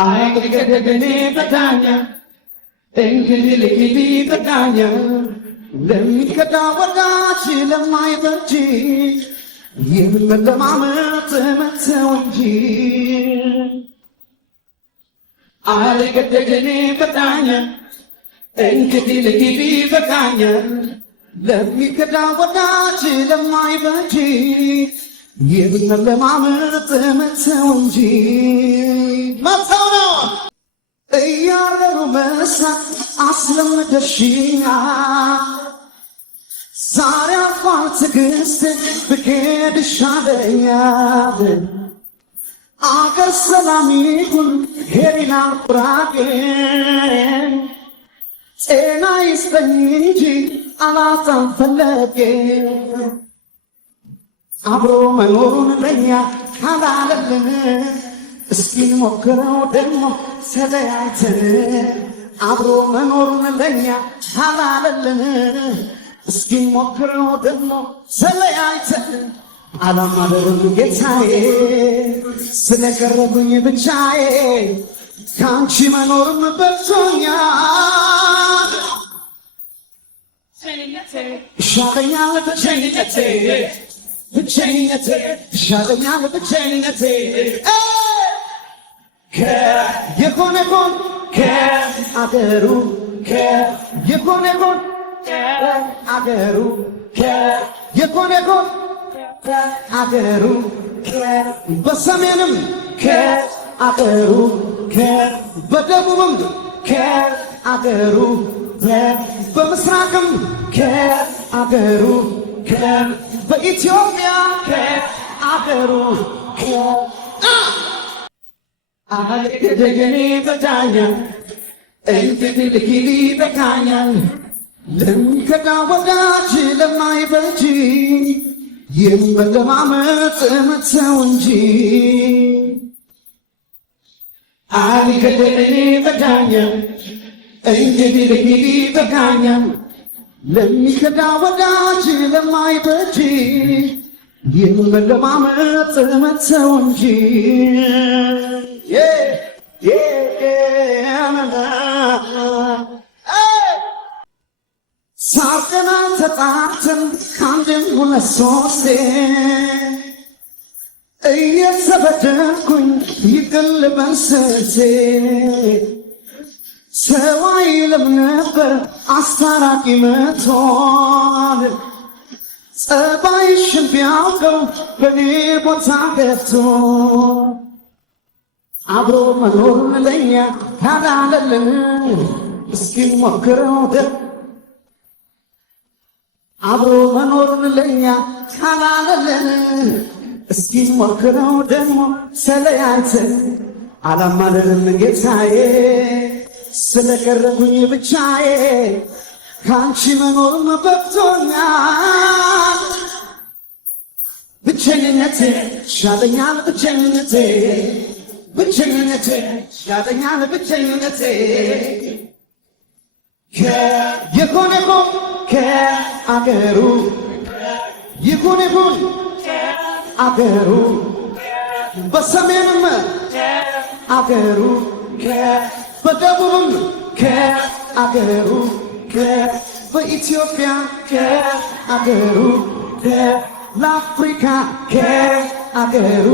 I get the name Catania, think you Catania. Let me cut out what I chill in my virgin. You let the mama tell me. I get the name Catania, think you Catania. Let me cut out what I chill in my virgin. You let the mama tell me. Matano! Yar mesa aslam dashia Sara fart gist beked shadaya Agar salami kun herina prage Ena istaniji alatan falake Abro manurun lenya halal እስኪን ሞክረው ደግሞ ስለያይተን አብሮ መኖሩን ለኛ አላለልን እስኪን ሞክረው ደግሞ ስለያይተን አላማደርም ጌታዬ ስለቀረቡኝ ብቻዬ ካንቺ መኖርም በርቶኛል ይሻለኛል ብቸኝነቴ ብቸኝነቴ ይሻለኛል ብቸኝነቴ የኮነኮን አገሩ የኮነኮን አገሩ የኮነኮን አገሩ በሰሜንም አገሩ በደቡብም አገሩ በምስራቅም አገሩ በኢትዮጵያ አገሩ አለከደገኔ በዳኛ እንድትልኪሊ በካኛል ለሚከዳ ወዳጅ ለማይበጅ የመለማመጥ መተው እንጂ አለከደገኔ በዳኛ እንድትልኪሊ በካኛል ለሚከዳ ወዳጅ ለማይበጅ የመለማመጥ መተው እንጂ ሳቅናን ተጣትን ከአንድም ሁለት ሶስቴ እየተበደልኩኝ ይቅል በንስቴ ሰው አይልም ነበር አስታራቂ መቶን ጸባይሽን ቢያውቀው በኔ ቦታ ገብቶ አብሮ መኖሩን ለኛ ካላለልን እስኪ ሞክረው አብሮ መኖሩን ለኛ ካላለልን እስኪ ሞክረው ደግሞ ስለያይተን አላማደርም ጌታዬ ስለቀረቡኝ ብቻዬ ካንቺ መኖርም በቅቶኛል ብቸኝነቴ ሻለኛል ብቸኝነቴ ብቸኝነቴ ሻለኛል ብቸኝነቴ የኮነኮ አገሩ ይኩን ይኩን አገሩ በሰሜንም አገሩ በደቡብም አገሩ በኢትዮጵያ አገሩ ለአፍሪካ አገሩ